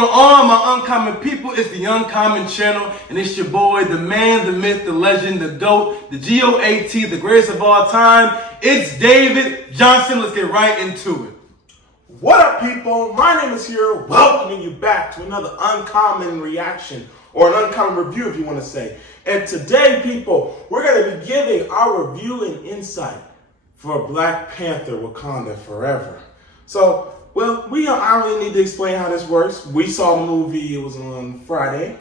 going on, my uncommon people? It's the Uncommon channel, and it's your boy, the man, the myth, the legend, the GOAT, the GOAT, the greatest of all time. It's David Johnson. Let's get right into it. What up, people? My name is Hero, welcoming you back to another Uncommon reaction, or an Uncommon review if you want to say. And today, people, we're going to be giving our review and insight for Black Panther Wakanda Forever. So, well, I don't really need to explain how this works. We saw the movie, it was on Friday.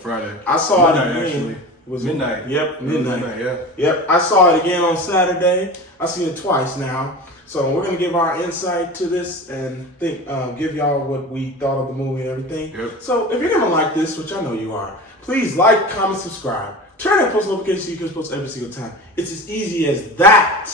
I saw it again. Actually. It was midnight. Yep, midnight. Yeah. Yep, I saw it again on Saturday. I've seen it twice now. So we're going to give our insight to this and give y'all what we thought of the movie and everything. Yep. So if you're going to like this, which I know you are, please like, comment, subscribe. Turn on post notifications so you can post every single time. It's as easy as that.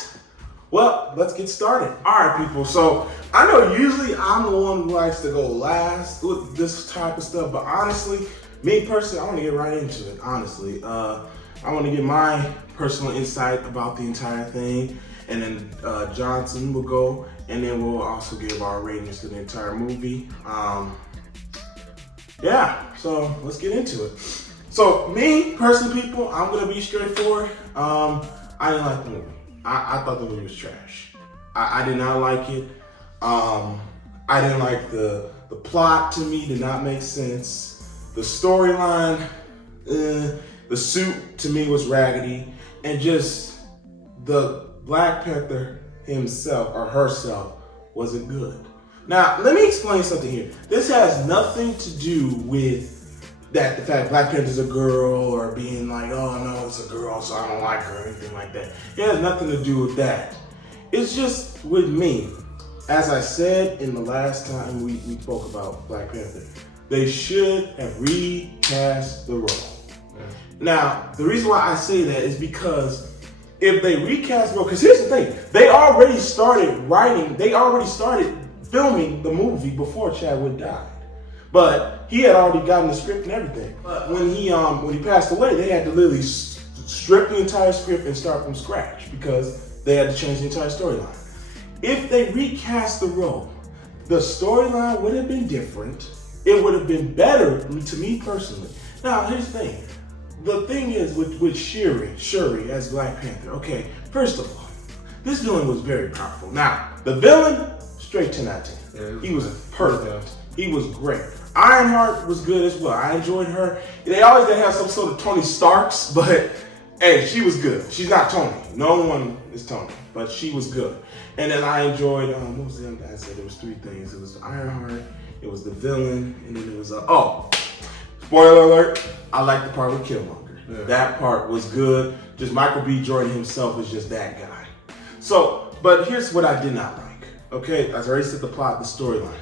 Well, let's get started. All right, people. So I know usually I'm the one who likes to go last with this type of stuff, but honestly, me personally, I want to get right into it. Honestly, I want to get my personal insight about the entire thing, and then Johnson will go, and then we'll also give our ratings to the entire movie. Yeah. So let's get into it. So me personally, people, I'm gonna be straightforward. I didn't like the movie. I thought the movie was trash. I did not like it. I didn't like the plot. To me, did not make sense. The storyline, the suit to me was raggedy, and just the Black Panther himself or herself wasn't good. Now, let me explain something here. This has nothing to do with the fact Black Panther's a girl, or being like, oh no, it's a girl, so I don't like her, or anything like that. It has nothing to do with that. It's just with me. As I said in the last time we spoke about Black Panther, they should have recast the role. Yeah. Now, the reason why I say that is because if they recast the role, because here's the thing, they already started filming the movie before Chadwick died. But he had already gotten the script and everything. But when he passed away, they had to literally strip the entire script and start from scratch because they had to change the entire storyline. If they recast the role, the storyline would have been different. It would have been better to me personally. Now, here's the thing. The thing is with Shuri as Black Panther. Okay, first of all, this villain was very powerful. Now, the villain, straight 10 out of 10. He was perfect. He was great. Ironheart was good as well. I enjoyed her. They always did have some sort of Tony Starks, but hey, she was good. She's not Tony. No one is Tony, but she was good. And then I enjoyed, what was the other guy? I said there was three things. It was Ironheart, it was the villain, and then it was, spoiler alert, I like the part with Killmonger. Yeah. That part was good. Just Michael B. Jordan himself is just that guy. So, but here's what I did not like. Okay, as I already said, the plot, the storyline.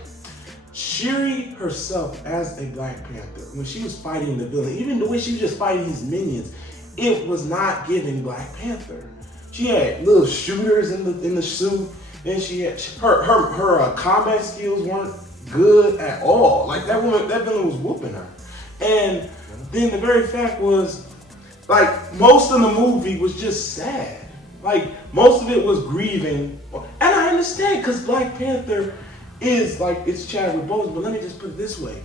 Shuri herself as a Black Panther, when she was fighting the villain, even the way she was just fighting his minions, it was not giving Black Panther. She had little shooters in the suit, and she had her combat skills weren't good at all. Like that villain was whooping her. And then the very fact was, like, most of the movie was just sad. Like most of it was grieving, and I understand because Black Panther is like, it's Chadwick Boseman, but let me just put it this way.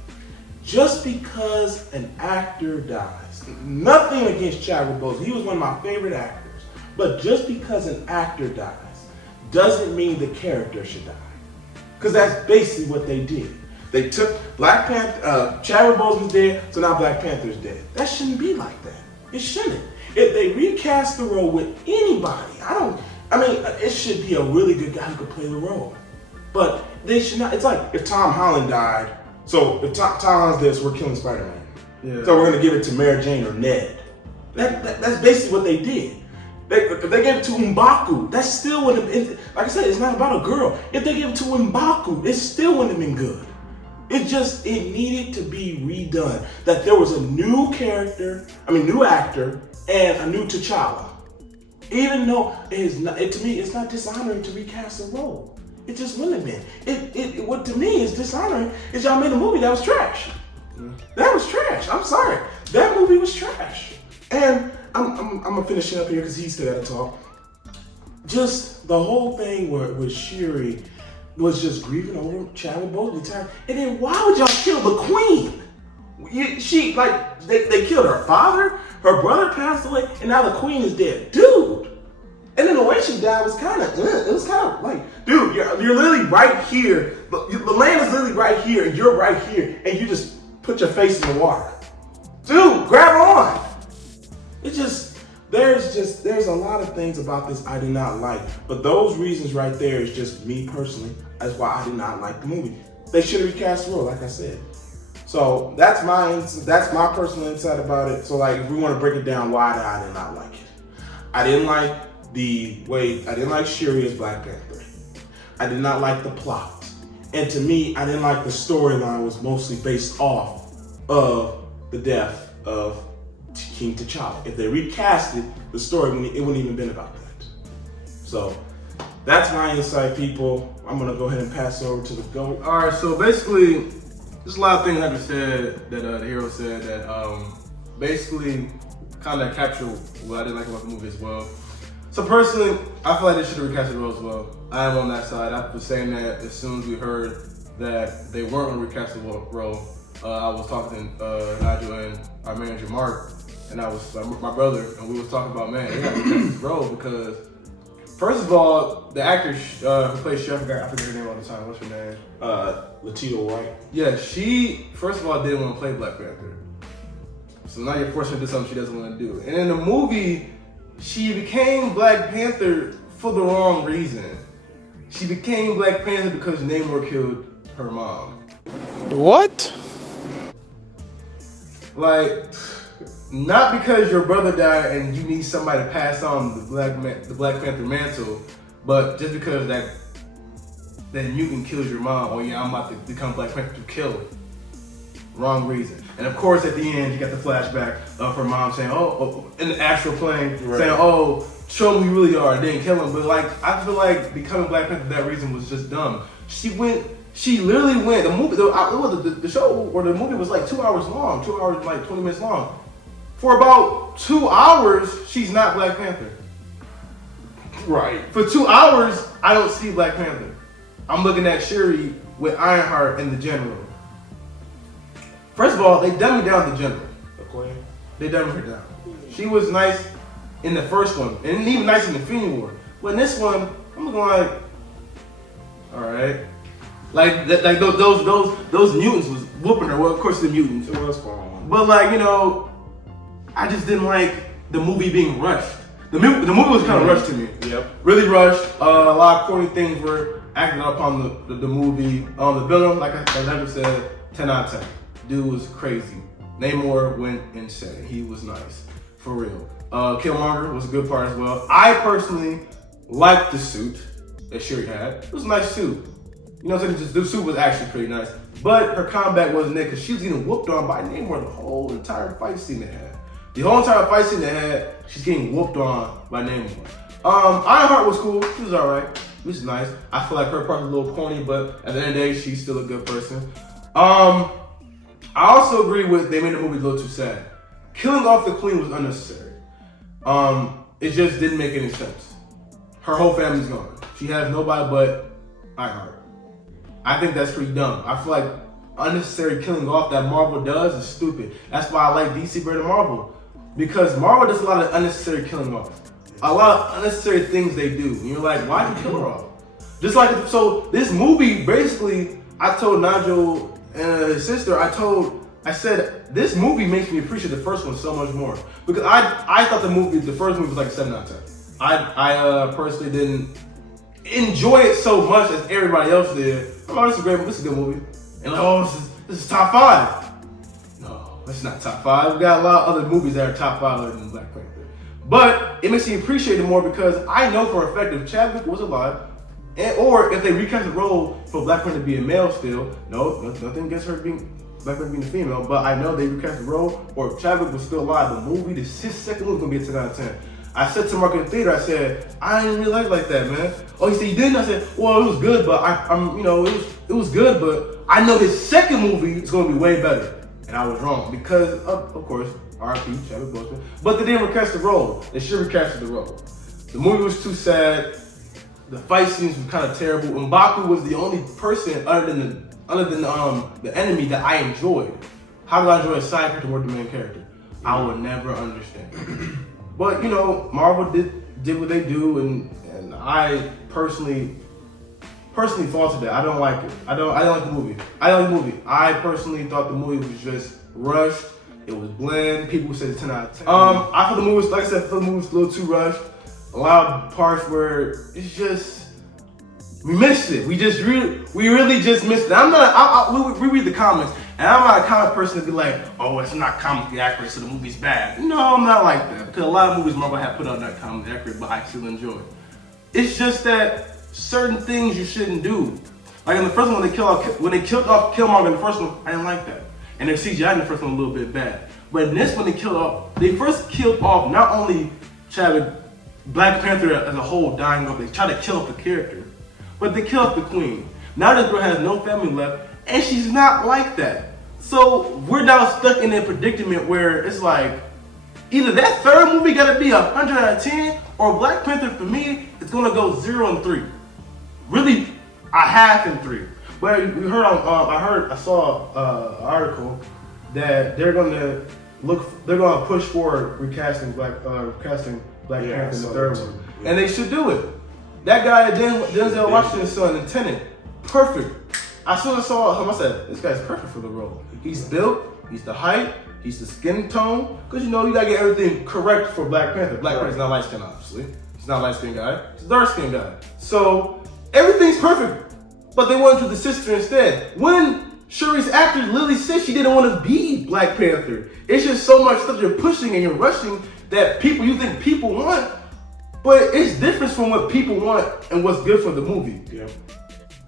Just because an actor dies, nothing against Chadwick Boseman, he was one of my favorite actors, but just because an actor dies doesn't mean the character should die. Because that's basically what they did. They took Black Panther, Chadwick Boseman's dead, so now Black Panther's dead. That shouldn't be like that. It shouldn't. If they recast the role with anybody, it should be a really good guy who could play the role. But they should not. It's like if Tom Holland died. So if Tom Holland's dead, so we're killing Spider-Man. Yeah. So we're gonna give it to Mary Jane or Ned. That's basically what they did. If they gave it to M'Baku, that still wouldn't have been. Like I said, it's not about a girl. If they gave it to M'Baku, it still wouldn't have been good. It needed to be redone. That there was a new character, new actor, and a new T'Challa. Even though to me, it's not dishonoring to recast a role. It just wouldn't have been. What to me is dishonoring is y'all made a movie that was trash. Yeah. That was trash. I'm sorry. That movie was trash. And I'm gonna finish it up here because he's still got to talk. Just the whole thing with Shuri was just grieving over Chadwick Boseman. And then why would y'all kill the queen? They killed her father, her brother passed away, and now the queen is dead. Dude. And then the way she died was kind of, it was kind of like, dude, you're literally right here. The land is literally right here, and you're right here, and you just put your face in the water. Dude, grab on. There's a lot of things about this I do not like. But those reasons right there is just me personally. That's why I did not like the movie. They should have recast the role, like I said. So that's my personal insight about it. So like, if we want to break it down, why I did not like it. I didn't like Shuri as Black Panther. I did not like the plot. And to me, I didn't like the storyline was mostly based off of the death of King T'Challa. If they recasted the story, it wouldn't even been about that. So that's my insight, people. I'm gonna go ahead and pass it over to the GOAT. All right, so basically, there's a lot of things that said that the hero said that basically kind of capture what I didn't like about the movie as well. So personally, I feel like they should have recast the role as well. I am on that side. I was saying that as soon as we heard that they weren't going to recast the role, I was talking to Nigel and our manager Mark, and I was my brother, and we was talking about, man, they got to recast this role because, first of all, the actor who plays Chef, I forget her name all the time. What's her name? Latito White. Yeah, she first of all didn't want to play Black Panther, so now you're forcing her to do something she doesn't want to do. And in the movie, she became Black Panther for the wrong reason. She became Black Panther because Namor killed her mom. What? Like, not because your brother died and you need somebody to pass on the Black Panther mantle, but just because that mutant kills your mom. Oh yeah, I'm about to become Black Panther to kill her. Wrong reason. And of course, at the end, you got the flashback of her mom saying, oh in the astral plane, right, saying, oh, show me who you really are, didn't kill him. But like, I feel like becoming Black Panther for that reason was just dumb. She literally went, the show or the movie was like 2 hours long, 2 hours, like 20 minutes long. For about 2 hours, she's not Black Panther. Right. For 2 hours, I don't see Black Panther. I'm looking at Shuri with Ironheart and the General. First of all, they dummied down the General. Okay. They dummied her down. She was nice in the first one, and even nice in the Infinity War. But in this one, I'm looking like, all right, like those mutants was whooping her. Well, of course the mutants. It was fun. But like, you know, I just didn't like the movie being rushed. The movie was kind of rushed to me. Yep. Really rushed. A lot of corny things were acted upon the movie. The villain, like I never said, 10 out of 10. Dude was crazy. Namor went insane. He was nice. For real. Killmonger was a good part as well. I personally liked the suit that Shuri had. It was a nice suit. You know what I'm saying? The suit was actually pretty nice. But her combat wasn't there because she was getting whooped on by Namor the whole entire fight scene they had. The whole entire fight scene they had, she's getting whooped on by Namor. Ironheart was cool. She was alright. She was nice. I feel like her part was a little corny, but at the end of the day, she's still a good person. I also agree with they made the movie a little too sad. Killing off the queen was unnecessary. It just didn't make any sense. Her whole family's gone. She has nobody but Ironheart. I think that's pretty dumb. I feel like unnecessary killing off that Marvel does is stupid. That's why I like DC better than Marvel. Because Marvel does a lot of unnecessary killing off. A lot of unnecessary things they do. And you're like, why'd you kill her off? Just like, so this movie, basically, I told Nigel and his sister, I said, this movie makes me appreciate the first one so much more. Because I thought the first movie was like a 7 out of 10. I personally didn't enjoy it so much as everybody else did. I'm like, this is a great movie, this is a good movie. And like, oh, this is top 5. No, it's not top 5. We got a lot of other movies that are top 5 other than Black Panther. But it makes me appreciate it more because I know for a fact if Chadwick was alive, or if they recast the role for Black Panther to be a male still, nothing against her being Black Panther being a female, but I know they recast the role, or if Chadwick was still alive, the movie, his second movie, is gonna be a 10 out of 10. I said to Mark in the theater, I said, I didn't really like that, man. Oh, he said, you didn't? I said, well, it was good, but it was good, but I know his second movie is gonna be way better. And I was wrong, because, of course, R.I.P. Chadwick Boseman, but they didn't recast the role. They should have recasted the role. The movie was too sad. The fight scenes were kind of terrible. M'Baku was the only person other than the enemy that I enjoyed. How do I enjoy a side character more than the main character? I will never understand. But you know, Marvel did what they do, and I personally faulted that. I don't like it. I don't like the movie. I personally thought the movie was just rushed. It was bland. People said it's 10 out of 10. I thought the movie was, like I said, a little too rushed. A lot of parts where it's just, we missed it. We really just missed it. We read the comments, and I'm not a comic person to be like, oh, it's not comically accurate, so the movie's bad. No, I'm not like that, because a lot of movies Marvel have put out not comically accurate, but I still enjoy it. It's just that certain things you shouldn't do. Like in the first one, when they killed off Killmonger in the first one, I didn't like that. And their CGI in the first one a little bit bad. But in this one, they first killed off not only Black Panther as a whole dying off, they tried to kill off the character, but they killed off the queen. Now this girl has no family left, and she's not like that. So we're now stuck in a predicament where it's like, either that third movie gotta be 100 out of 10, or Black Panther for me, it's gonna go 0 and 3. Really, a half and 3. But we heard I saw an article that they're gonna push for recasting Black Panther in the third one, and they should do it. That guy Denzel Washington's son in Tenet, perfect. I saw him. I said, this guy's perfect for the role. He's built. He's the height. He's the skin tone. Because you gotta get everything correct for Black Panther. Black Panther's not light skinned, obviously. He's not a light skinned guy. He's a dark skinned guy. So everything's perfect. But they wanted to do the sister instead. When Shuri's actor Lily said she didn't want to be Black Panther. It's just so much stuff you're pushing and you're rushing that you think people want, but it's different from what people want and what's good for the movie. Yeah.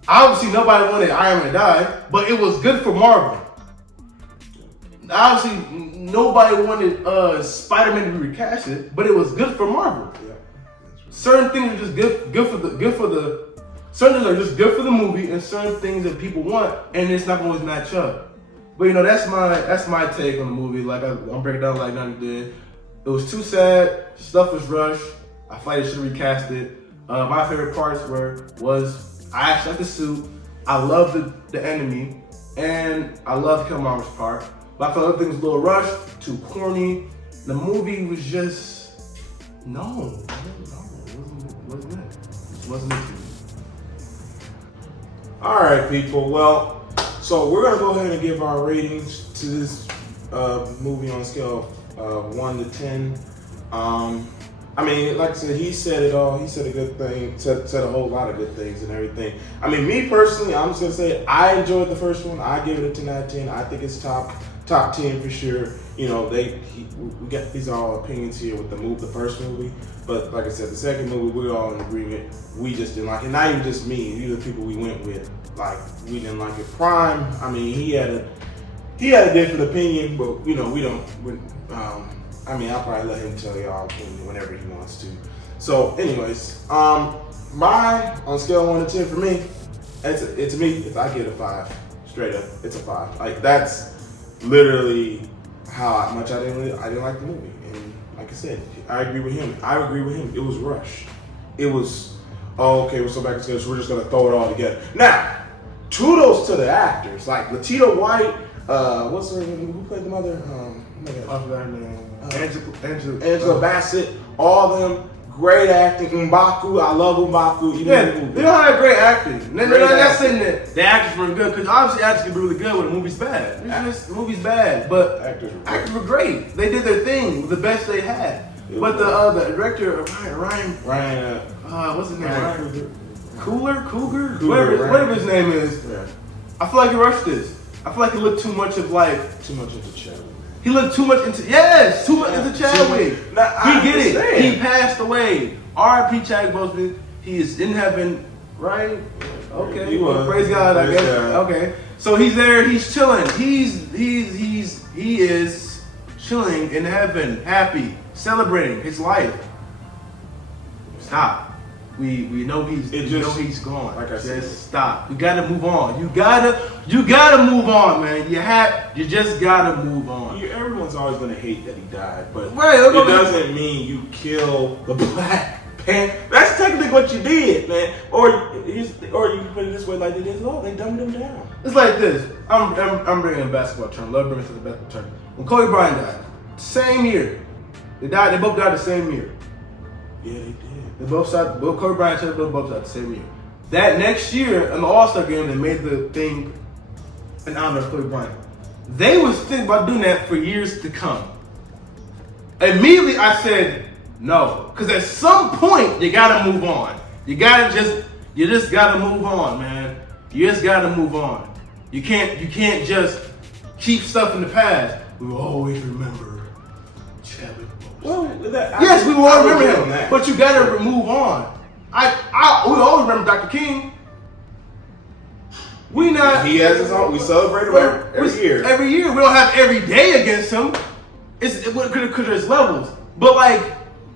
Obviously, nobody wanted Iron Man to die, but it was good for Marvel. Obviously, nobody wanted Spider-Man to be recasted, but it was good for Marvel. Yeah. Certain things are just certain things are just good for the movie, and certain things that people want, and it's not always match up. But that's my take on the movie. Like I'm breaking down like Nani did. It was too sad. Stuff was rushed. I feel like they should have recast it. My favorite parts was I actually like the suit. I love the enemy, and I love Killmonger's part. But I felt everything was a little rushed, too corny. The movie was just it wasn't it. It wasn't it. All right, people. Well, so we're gonna go ahead and give our ratings to this movie on a scale of 1 to 10. I mean, like I said, he said it all. He said a good thing. Said a whole lot of good things and everything. I mean, me personally, I'm just gonna say I enjoyed the first one. I give it a 10 out of 10. I think it's top 10 for sure. We got these are all opinions here with the first movie. But like I said, the second movie, we're all in agreement. We just didn't like it. Not even just me. These are the people we went with. Like, we didn't like it. Prime, I mean, he had a different opinion, but we don't. I'll probably let him tell y'all whenever he wants to. So, anyways, on a scale of 1 to 10 for me, it's me. If I get a 5, straight up, it's a 5. Like, that's literally how much I didn't like the movie. And like I said, I agree with him. It was rushed. It was, okay, we're so back together, so we're just gonna throw it all together. Now, kudos to the actors, like Letitia White. What's her name? Who played the mother? Angela Bassett. All of them, great acting. M'Baku, I love M'Baku. They all had great acting. They're not saying that the actors were good, because obviously actors can be really good when the movie's bad. The movie's bad, but actors were great. They did their thing, the best they had. But the director, Ryan, what's his name? Cougar? Whatever his name is. Yeah. I feel like he rushed this. I feel like he looked too much into Chadwick. He looked too much into Chadwick. He get it. He passed away. R.I.P. Chadwick Boseman. He is in heaven, right? Okay. Praise God, I guess. Okay. So he's there. He's chilling. He is chilling in heaven, happy, celebrating his life. Stop. We know he's gone. Like I said, stop. We gotta move on. You gotta move on, man. You just gotta move on. Everyone's always gonna hate that he died, but it doesn't mean you kill the Black Panther. That's that's technically what you did, man. Or you can put it this way, like they did. Oh, they dumbed him down. It's like this. I'm bringing a basketball term. Love bringing to the basketball term. When Kobe Bryant died, same year. They both died the same year. Yeah, they did. They both died. Both Kobe Bryant and Chad both died the same year. That next year in the All-Star game, they made the thing in honor of Kobe Bryant. They was thinking about doing that for years to come. Immediately, I said no, because at some point you gotta move on. You just gotta move on, man. You just gotta move on. You can't just keep stuff in the past. We will always remember Chadwick Boseman. Well, yes, we will always remember him, but you gotta move on. We always remember Dr. King. He has his own. We celebrate him every year. Every year, we don't have every day against him. Because there's levels, but like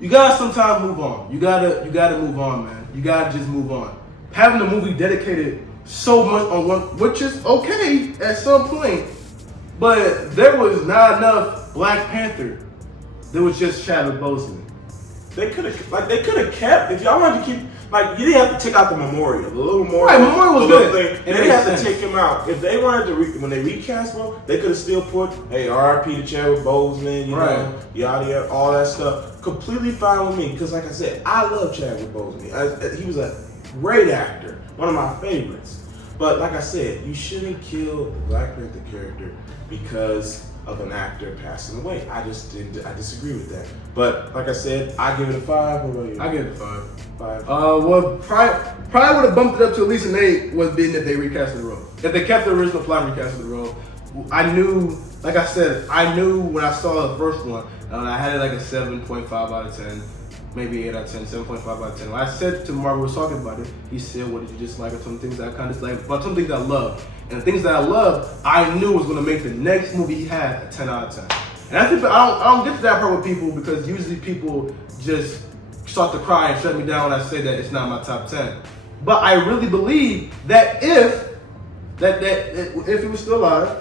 you gotta sometimes move on. You gotta move on, man. You gotta just move on. Having a movie dedicated so much on one, which is okay at some point, but there was not enough Black Panther. There was just Chadwick Boseman. They could have kept, if y'all wanted to keep, like, you didn't have to take out the memorial. The little memorial. Right, memorial was good. They didn't have to take him out. If they wanted to, when they recast him, they could have still put, hey, R.I.P. to Chadwick Boseman, you know, yada, all that stuff. Completely fine with me, because like I said, I love Chadwick Boseman. He was a great actor, one of my favorites. But like I said, you shouldn't kill the Black Panther character because of an actor passing away. I disagree with that. But like I said, I give it a 5. What about you? I give it a 5. 5. Well, probably would have bumped it up to at least an 8 was being if they recasted the role. If they kept the original plot and recasted the role, I knew, like I said, I knew when I saw the first one, I had it like a 7.5 out of 10, maybe 8 out of 10, 7.5 out of 10. When I said to Marvel, was talking about it, he said, what did you dislike, or some things I kind of dislike, but some things I love. And the things that I love, I knew was going to make the next movie he had a 10 out of 10. And I think I don't get to that part with people because usually people just start to cry and shut me down when I say that it's not my top 10. But I really believe that if he was still alive,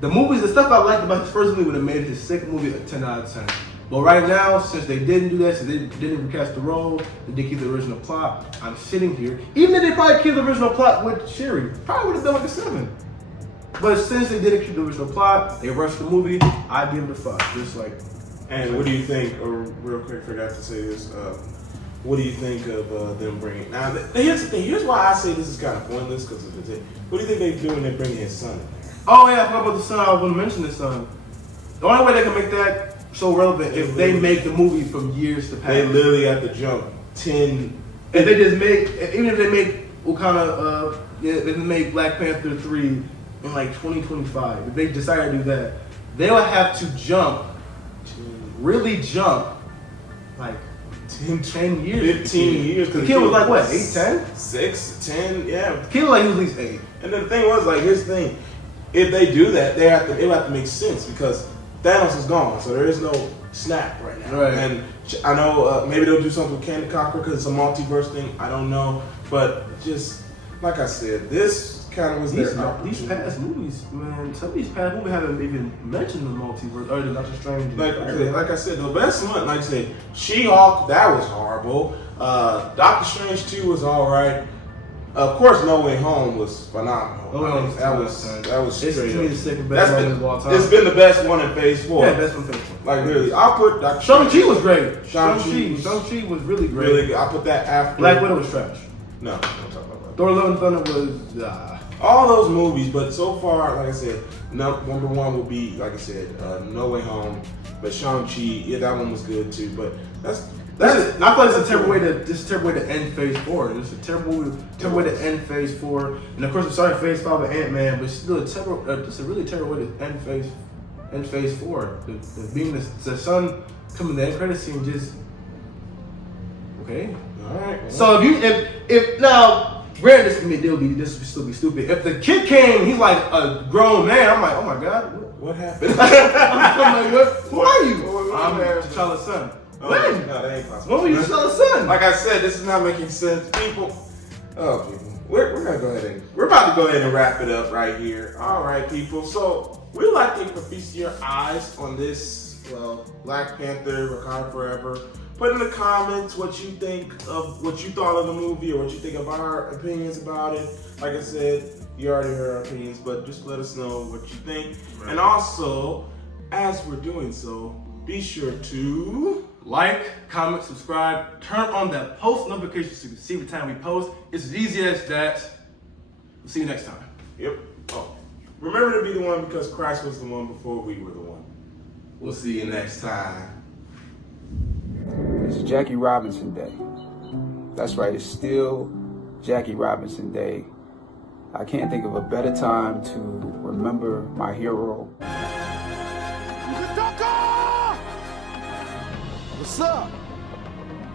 the movies, the stuff I liked about his first movie would have made his second movie a 10 out of 10. But right now, since they didn't do that, since they didn't recast the role, they didn't keep the original plot, I'm sitting here. Even if they probably kept the original plot with Shuri, probably would have been like a 7. But since they didn't keep the original plot, they rushed the movie, I give it a 5. Just like. And what do you think, or real quick, forgot to say this, what do you think of them bringing, now here's the thing, here's why I say this is kind of pointless, because of it. What do you think they do when they bring his son in there? Oh yeah, I forgot about the son, I was going to mention the son. The only way they can make that so relevant if they make the movie from years to past. They literally have to jump 10. If they just make, even if they make Wakanda, if they make Black Panther 3 in like 2025, if they decide to do that, they will have to jump, really jump, like 10 years. 15 years. The kid was like what, 8, 10? 6, 10, yeah. The kid was like he was at least 8. And then the thing was, like, here's the thing. If they do that, it would have to make sense because Thanos is gone, so there is no snap right now. Right. And I know maybe they'll do something with Candy Cocker because it's a multiverse thing. I don't know, but just like I said, this kind of was these past movies, man. Some of these past movies haven't even mentioned the multiverse other than Doctor Strange. Like I said, the best one, like I said, She-Hulk, that was horrible. Doctor Strange 2 was all right. Of course, No Way Home was phenomenal. That was straight up. The second best one of all time. It's been the best one in Phase 4. Yeah, best one in Phase 4. Like really, I'll put Dr. Shang-Chi was great. Shang-Chi was really great. Really good. I'll put that after. Black Widow was trash. No, don't talk about that. Thor: Love and Thunder was all those movies, but so far, like I said, number one will be, like I said, No Way Home. But Shang-Chi, yeah, that one was good too. But I feel like it's a terrible way to end Phase 4. It's a terrible way to end Phase 4. And of course, we're starting Phase 5 with Ant-Man, but it's still it's a really terrible way to end Phase 4. Being the sun coming to the end credit scene just okay. All right. Well. So if now, granted, this would still be stupid. If the kid came, he's like a grown man. I'm like, oh my god, what happened? I'm like, who are you? I'm T'Challa's son. When? No, that ain't possible. When were you T'Challa's son? Like I said, this is not making sense. People, we're gonna go ahead and we're about to go ahead and wrap it up right here. All right, people. So we'd like to feast your eyes on this, Black Panther, Wakanda Forever. Put in the comments what you think of what you thought of the movie or what you think of our opinions about it. Like I said, you already heard our opinions, but just let us know what you think. Right. And also, as we're doing so, be sure to like, comment, subscribe, turn on that post notifications so you can see the time we post. It's as easy as that. We'll see you next time. Yep. Oh, remember to be the one because Christ was the one before we were the one. We'll see you next time. It's Jackie Robinson Day. That's right, it's still Jackie Robinson Day. I can't think of a better time to remember my hero. What's up?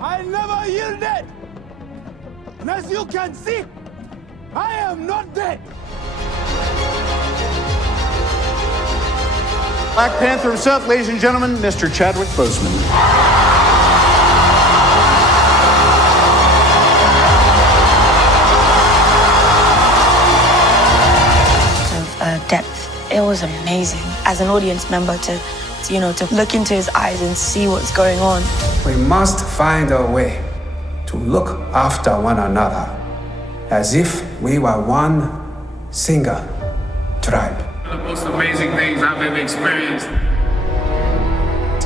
I never yielded. And as you can see, I am not dead. Black Panther himself, ladies and gentlemen, Mr. Chadwick Boseman. Depth. It was amazing as an audience member to look into his eyes and see what's going on. We must find a way to look after one another as if we were one single tribe. One of the most amazing things I've ever experienced.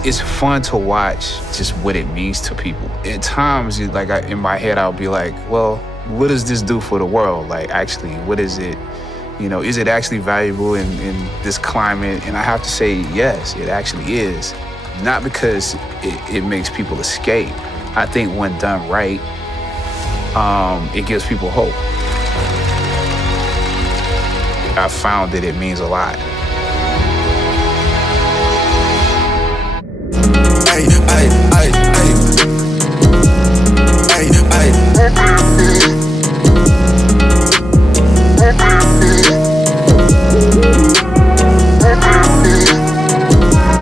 It's fun to watch just what it means to people. At times, in my head, I'll be like, well, what does this do for the world? Like, actually, what is it? Is it actually valuable in this climate? And I have to say, yes, it actually is. Not because it makes people escape. I think when done right, it gives people hope. I found that it means a lot.